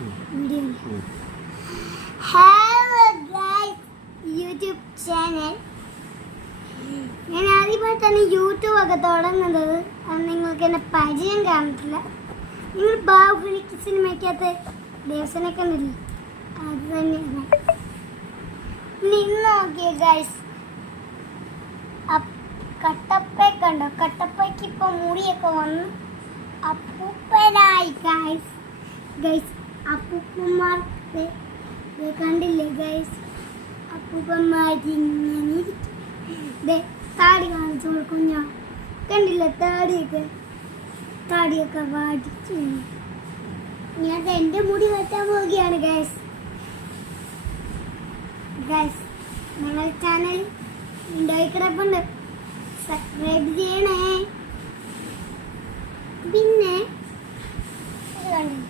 Video. Hello guys, YouTube channel. ഞാൻ ആദ്യമായി തന്നെ യൂട്യൂബ് ഒക്കെ തുടങ്ങുന്നത്. അത് നിങ്ങൾക്ക് എന്നെ പരിചയം കാണത്തില്ല. നിങ്ങൾ ബാഹുബലി സിനിമയ്ക്കകത്ത് ദേവസനെ കണ്ടില്ലേ? അത് തന്നെയാണ്. ഇന്ന് നോക്കിയ ഗൈസ്, കട്ടപ്പ കണ്ടോ? കട്ടപ്പയ്ക്ക് ഇപ്പൊ മുടിയൊക്കെ വന്ന് അപ്പൂപ്പനായി ഗൈസ്. ഗൈസ് അപ്പൂപ്പന്മാർ കണ്ടില്ലേ ഗൈസ്? അപ്പൂപ്പന്മാർ ഇങ്ങനെ താടി കാണിച്ചു കൊടുക്കും. ഞാൻ കണ്ടില്ല താടിയൊക്കെ വാടിച്ചു. ഞാൻ എൻ്റെ മുടി വെട്ടാൻ പോവുകയാണ് ഗൈസ്. ഗൈസ് ഞങ്ങളുടെ ചാനൽ ഉണ്ടായി കിടപ്പുണ്ട്, സബ്സ്ക്രൈബ് ചെയ്യണേ. പിന്നെ